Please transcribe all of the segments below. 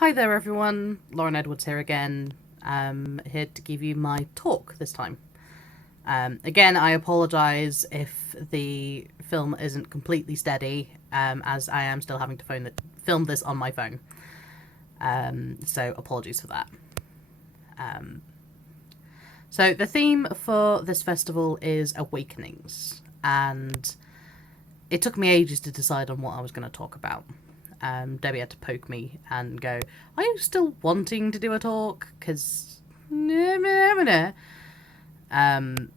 Hi there everyone, Lauren Edwards here again, here to give you my talk this time. Again, I apologise if the film isn't completely steady, as I am still having to film this on my phone. So apologies for that. So the theme for this festival is Awakenings, and it took me ages to decide on what I was going to talk about. Debbie had to poke me and go, "Are you still wanting to do a talk? Because..." And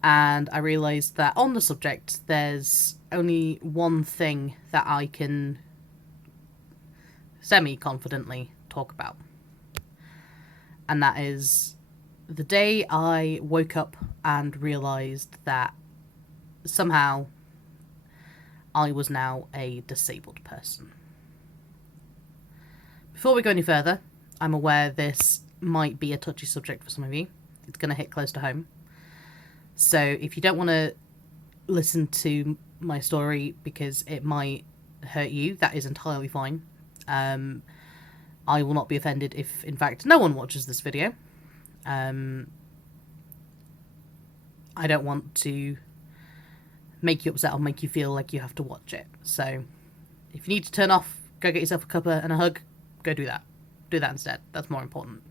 I realised that on the subject, there's only one thing that I can semi-confidently talk about. And that is the day I woke up and realised that somehow I was now a disabled person. Before we go any further, I'm aware this might be a touchy subject for some of you. It's going to hit close to home. So if you don't want to listen to my story because it might hurt you, that is entirely fine. I will not be offended if, in fact, no one watches this video. I don't want to make you upset or make you feel like you have to watch it. So if you need to turn off, go get yourself a cuppa and a hug. Go do that. Do that instead. That's more important.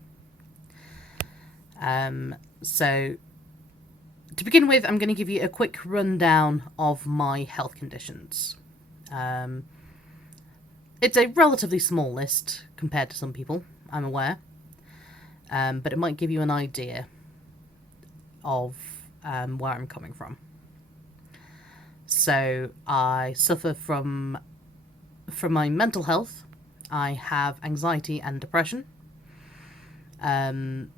So, to begin with, I'm going to give you a quick rundown of my health conditions. It's a relatively small list compared to some people, I'm aware. But it might give you an idea of where I'm coming from. So, I suffer from my mental health. I have anxiety and depression. And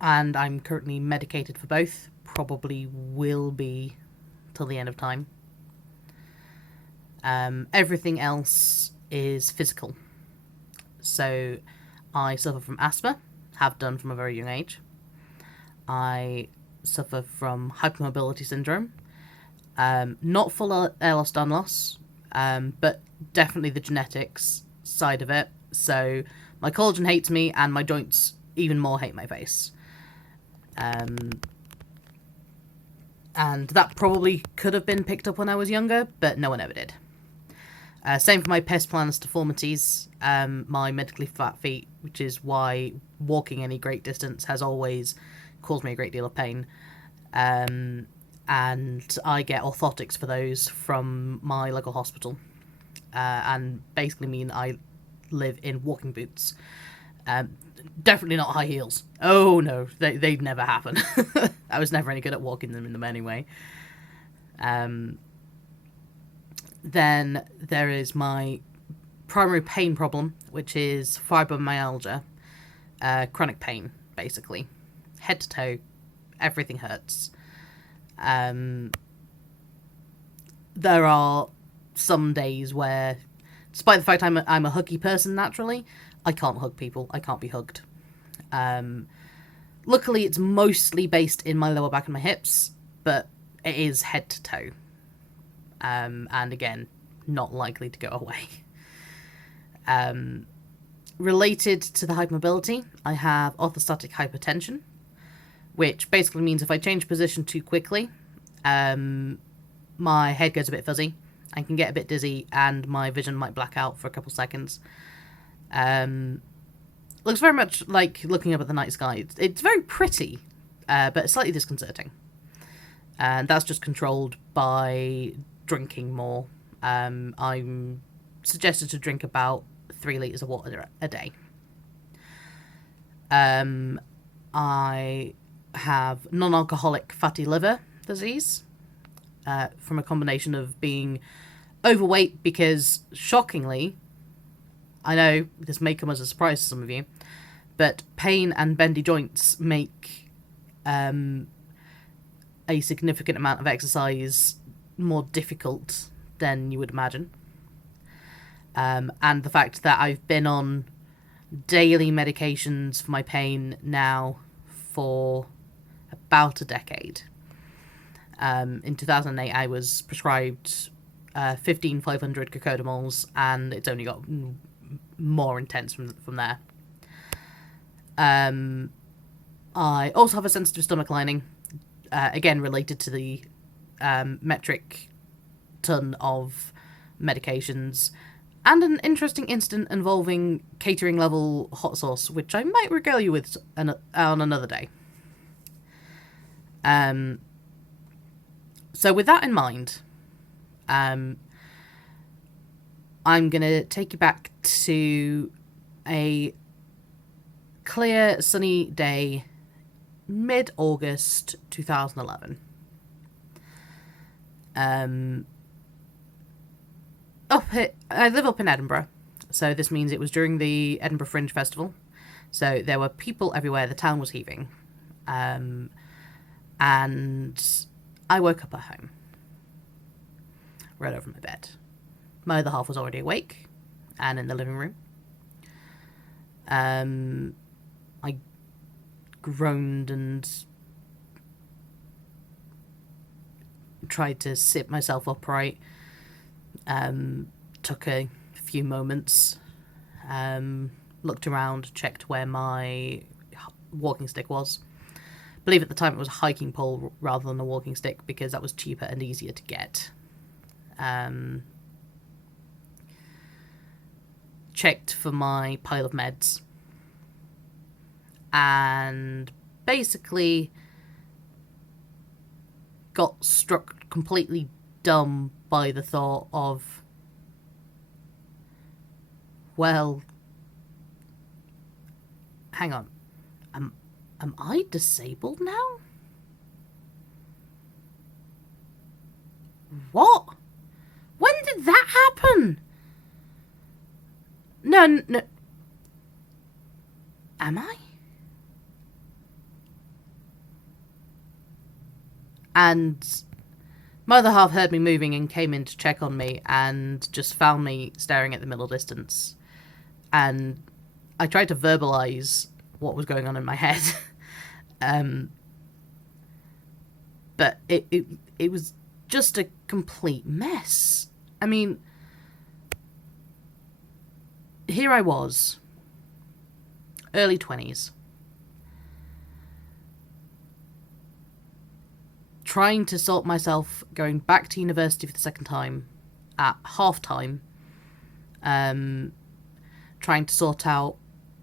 I'm currently medicated for both. Probably will be till the end of time. Everything else is physical. So I suffer from asthma, have done from a very young age. I suffer from hypermobility syndrome. Not full Ehlers-Danlos loss, but definitely the genetics side of it. So my collagen hates me and my joints even more hate my face. And that probably could have been picked up when I was younger, but no one ever did. Same for my pes planus deformities, my medically flat feet, which is why walking any great distance has always caused me a great deal of pain. And I get orthotics for those from my local hospital. And basically mean I live in walking boots. Definitely not high heels. Oh no, they'd never happen. I was never any good at walking in them anyway. Then there is my primary pain problem, which is fibromyalgia. Chronic pain, basically. Head to toe, everything hurts. There are some days where, despite the fact I'm a huggy person naturally, I can't hug people. I can't be hugged. Luckily, it's mostly based in my lower back and my hips, but it is head to toe. And again, not likely to go away. Related to the hypermobility, I have orthostatic hypertension, which basically means if I change position too quickly, my head goes a bit fuzzy. I can get a bit dizzy and my vision might black out for a couple seconds. Looks very much like looking up at the night sky. It's very pretty, but slightly disconcerting. And that's just controlled by drinking more. I'm suggested to drink about 3 litres of water a day. I have non-alcoholic fatty liver disease from a combination of being overweight because, shockingly, I know this may come as a surprise to some of you, but pain and bendy joints make a significant amount of exercise more difficult than you would imagine. And the fact that I've been on daily medications for my pain now for about a decade. In 2008, I was prescribed 15 500 cocodamols, and it's only got more intense from there. I also have a sensitive stomach lining, again related to the metric ton of medications, and an interesting incident involving catering level hot sauce, which I might regale you with on another day. So with that in mind, I'm going to take you back to a clear, sunny day, mid-August 2011. I live up in Edinburgh, so this means it was during the Edinburgh Fringe Festival. So there were people everywhere. The town was heaving, and I woke up at home, rolled over my bed. My other half was already awake and in the living room. I groaned and tried to sit myself upright. Took a few moments, looked around, checked where my walking stick was. I believe at the time it was a hiking pole rather than a walking stick because that was cheaper and easier to get. Checked for my pile of meds, and basically got struck completely dumb by the thought of, well, hang on, am I disabled now? What? When did that happen? No. Am I? And my other half heard me moving and came in to check on me and just found me staring at the middle distance. And I tried to verbalize what was going on in my head. But it was just a complete mess. I mean, here I was, early 20s, trying to sort myself going back to university for the second time at half-time, trying to sort out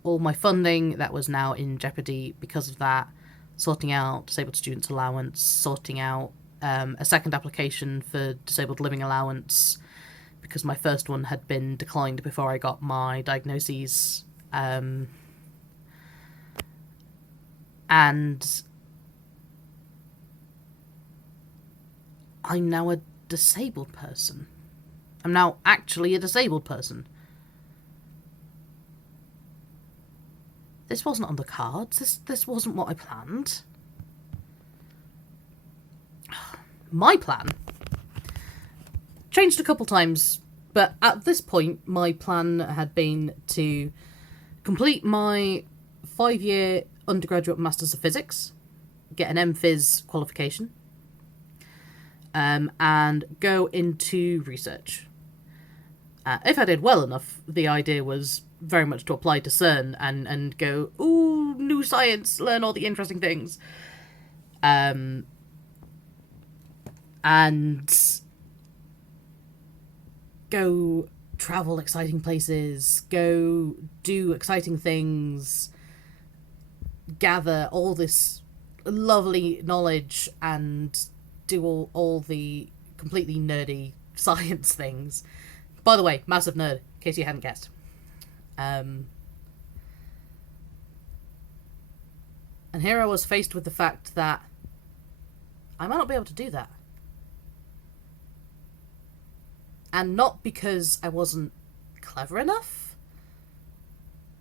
all my funding that was now in jeopardy because of that, sorting out disabled students allowance, sorting out a second application for disabled living allowance because my first one had been declined before I got my diagnoses, and I'm now a disabled person. I'm now actually a disabled person. This wasn't on the cards. This wasn't what I planned. My plan changed a couple times, but at this point, my plan had been to complete my 5-year undergraduate Masters of Physics, get an MPhys qualification, and go into research. If I did well enough, the idea was very much to apply to CERN and go, ooh, new science, learn all the interesting things. And go travel exciting places, go do exciting things, gather all this lovely knowledge and do all the completely nerdy science things. By the way, massive nerd, in case you hadn't guessed. And here I was faced with the fact that I might not be able to do that. And not because I wasn't clever enough,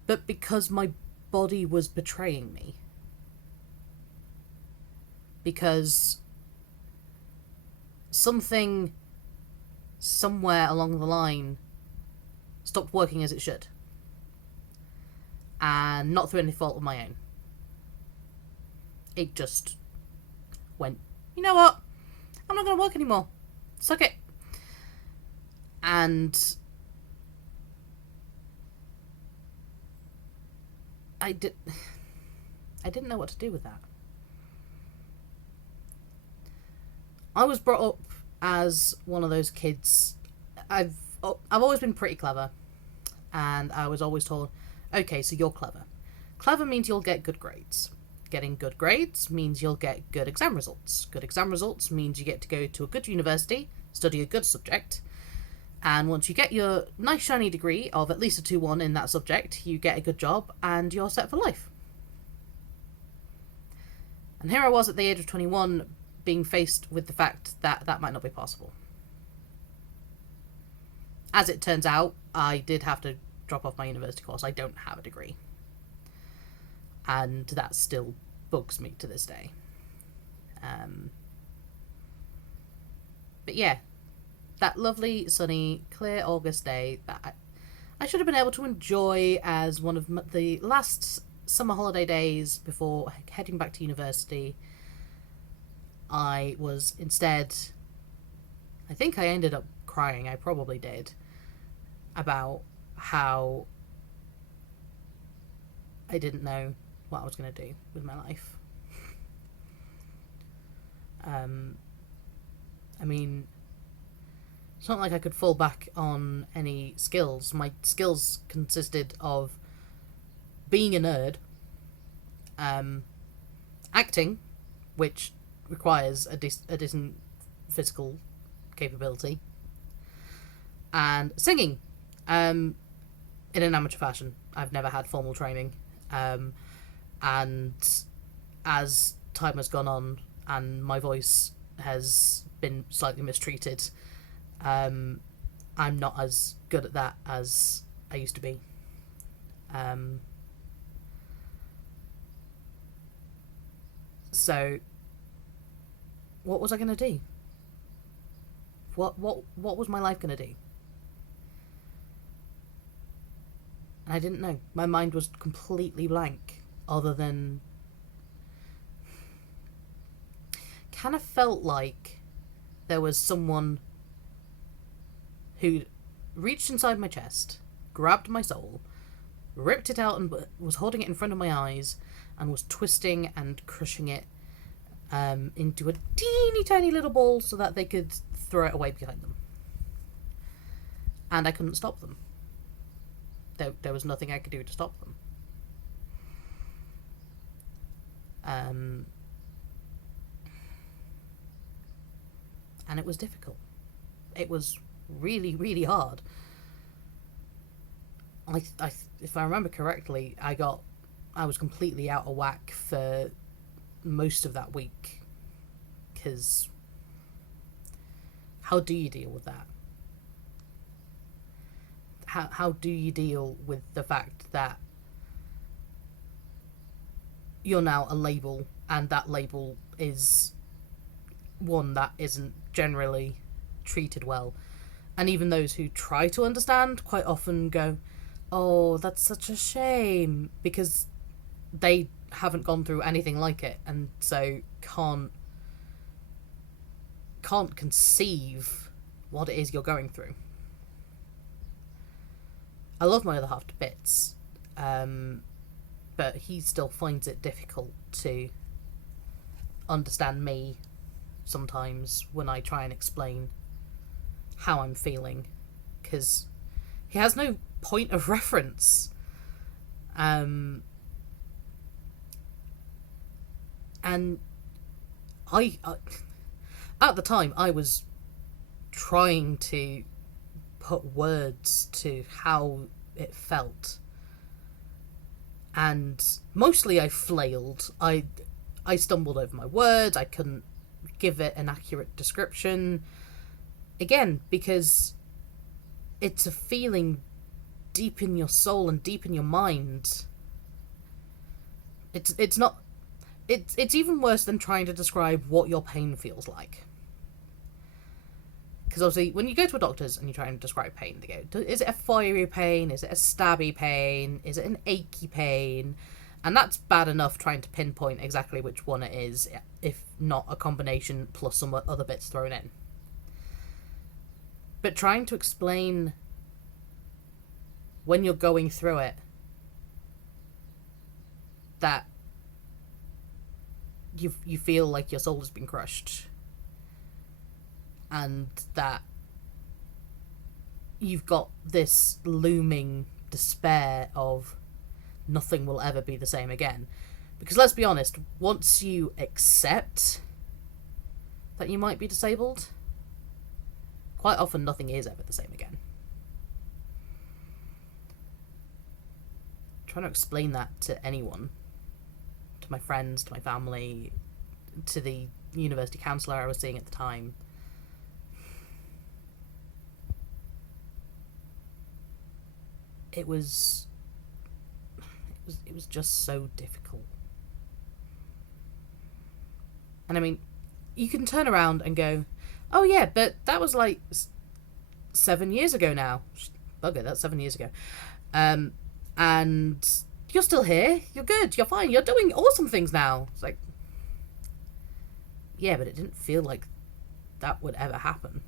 but because my body was betraying me. Because something somewhere along the line stopped working as it should. And not through any fault of my own. It just went, you know what? I'm not going to work anymore. Suck it. And I didn't know what to do with that. I was brought up as one of those kids. I've always been pretty clever, and I was always told, okay, so you're clever. Clever means you'll get good grades. Getting good grades means you'll get good exam results. Good exam results means you get to go to a good university, study a good subject, and once you get your nice shiny degree of at least a 2-1 in that subject, you get a good job and you're set for life. And here I was at the age of 21 being faced with the fact that that might not be possible. As it turns out, I did have to drop off my university course. I don't have a degree. And that still bugs me to this day. But yeah, that lovely, sunny, clear August day that I should have been able to enjoy as one of the last summer holiday days before heading back to university, I was instead, I think I ended up crying, I probably did, about how I didn't know what I was going to do with my life. I mean, it's not like I could fall back on any skills. My skills consisted of being a nerd, acting, which requires a decent physical capability, and singing, in an amateur fashion. I've never had formal training, and as time has gone on and my voice has been slightly mistreated, I'm not as good at that as I used to be. So what was I going to do? What was my life going to do? And I didn't know. My mind was completely blank, other than kind of felt like there was someone who reached inside my chest, grabbed my soul, ripped it out and was holding it in front of my eyes and was twisting and crushing it into a teeny tiny little ball so that they could throw it away behind them. And I couldn't stop them. There was nothing I could do to stop them. And it was difficult. It was really, really hard. If I remember correctly, I was completely out of whack for most of that week. Because how do you deal with that? How do you deal with the fact that you're now a label, and that label is one that isn't generally treated well? And even those who try to understand quite often go, oh, that's such a shame, because they haven't gone through anything like it, and so can't conceive what it is you're going through. I love my other half to bits, but he still finds it difficult to understand me sometimes when I try and explain how I'm feeling, because he has no point of reference. And I at the time I was trying to put words to how it felt, and mostly I flailed. I stumbled over my words. I couldn't give it an accurate description, again, because it's a feeling deep in your soul and deep in your mind. It's even worse than trying to describe what your pain feels like. Because obviously, when you go to a doctor's and you try and describe pain, they go, is it a fiery pain? Is it a stabby pain? Is it an achy pain? And that's bad enough trying to pinpoint exactly which one it is, if not a combination plus some other bits thrown in. But trying to explain when you're going through it that you feel like your soul has been crushed, and that you've got this looming despair of nothing will ever be the same again. Because let's be honest, once you accept that you might be disabled, quite often nothing is ever the same again. I'm trying to explain that to anyone, to my friends, to my family, to the university counsellor I was seeing at the time. It was just so difficult. And I mean, you can turn around and go, oh yeah, but that was like 7 years ago now. Bugger, that's 7 years ago. And you're still here, you're good, you're fine, you're doing awesome things now. It's like, yeah, but it didn't feel like that would ever happen.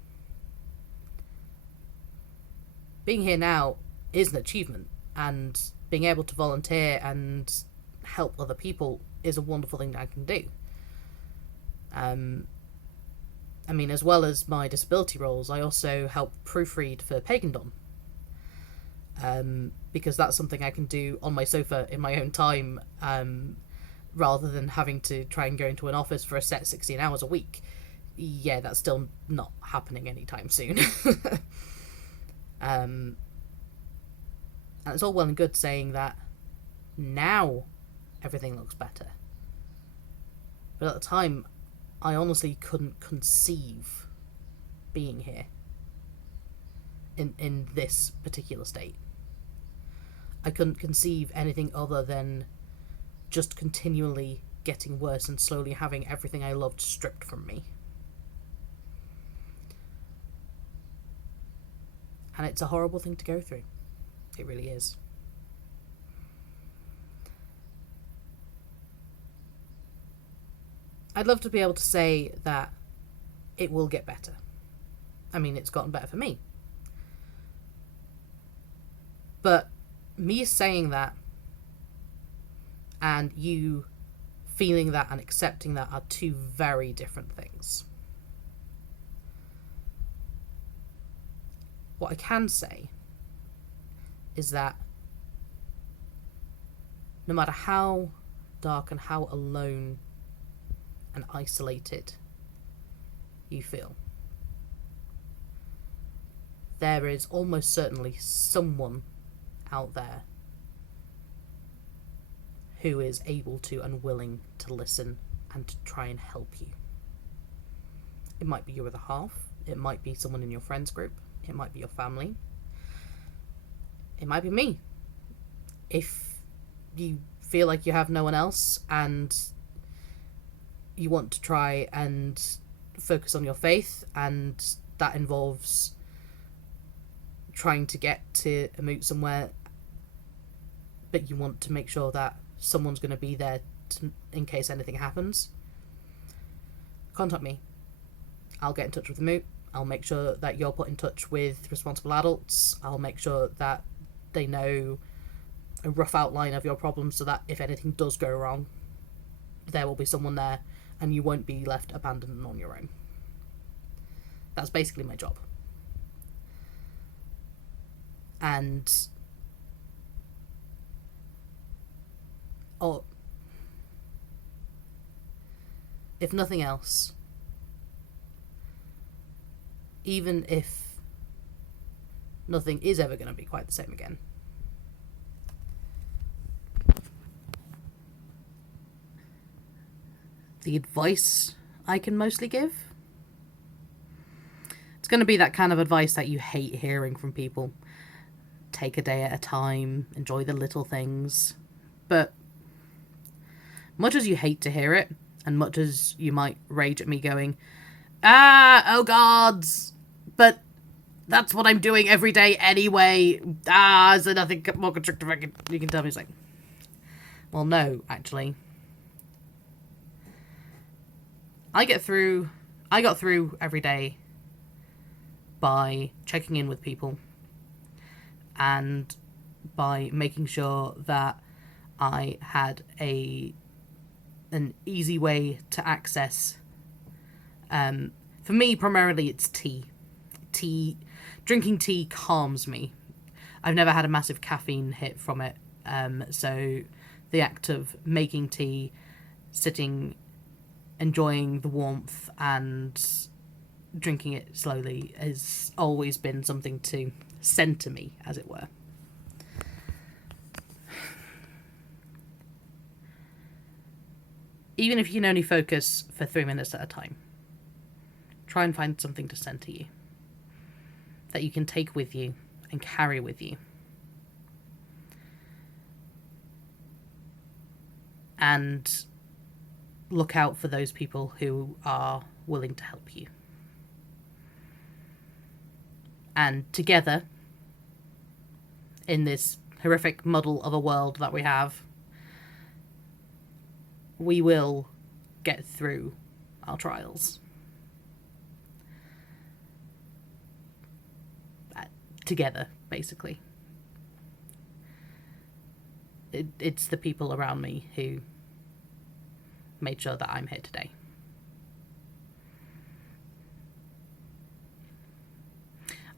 Being here now is an achievement, and being able to volunteer and help other people is a wonderful thing that I can do. I mean, as well as my disability roles, I also help proofread for Pagan Fed, because that's something I can do on my sofa in my own time, rather than having to try and go into an office for a set 16 hours a week. Yeah, that's still not happening anytime soon. And it's all well and good saying that now everything looks better. But at the time, I honestly couldn't conceive being here in this particular state. I couldn't conceive anything other than just continually getting worse and slowly having everything I loved stripped from me. And it's a horrible thing to go through. It really is. I'd love to be able to say that it will get better. I mean, it's gotten better for me. But me saying that and you feeling that and accepting that are two very different things. What I can say is that no matter how dark and how alone and isolated you feel, there is almost certainly someone out there who is able to and willing to listen and to try and help you. It might be your other half, it might be someone in your friends group, it might be your family, it might be me. If you feel like you have no one else and you want to try and focus on your faith, and that involves trying to get to a moot somewhere, but you want to make sure that someone's going to be there in case anything happens, contact me. I'll get in touch with the moot. I'll make sure that you're put in touch with responsible adults. I'll make sure that they know a rough outline of your problem so that if anything does go wrong, there will be someone there and you won't be left abandoned and on your own. That's basically my job. And if nothing else, even if nothing is ever going to be quite the same again, the advice I can mostly give, it's going to be that kind of advice that you hate hearing from people. Take a day at a time, enjoy the little things. But much as you hate to hear it, and much as you might rage at me going, oh gods, but that's what I'm doing every day anyway. Is there nothing more constructive you can tell me? It's like, well, no, actually. I got through every day by checking in with people and by making sure that I had an easy way to access. For me, primarily, it's tea. Drinking tea calms me. I've never had a massive caffeine hit from it. So the act of making tea, sitting, enjoying the warmth, and drinking it slowly has always been something to centre me, as it were. Even if you can only focus for 3 minutes at a time, try and find something to centre you, that you can take with you and carry with you. And look out for those people who are willing to help you. And together, in this horrific muddle of a world that we have, we will get through our trials. Together, basically. It's the people around me who made sure that I'm here today.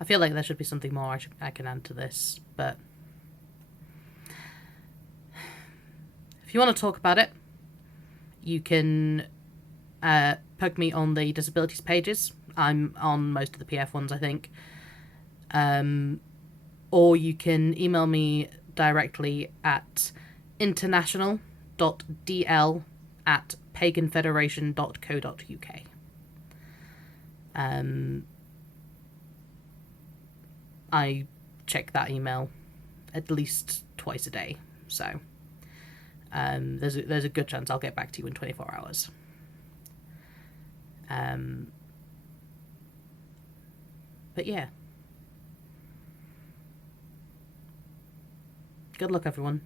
I feel like there should be something more I can add to this, but if you want to talk about it, you can poke me on the disabilities pages. I'm on most of the PF ones, I think. Or you can email me directly at international.dl@paganfederation.co.uk. I check that email at least twice a day, so there's a good chance I'll get back to you in 24 hours. But yeah. Good luck, everyone.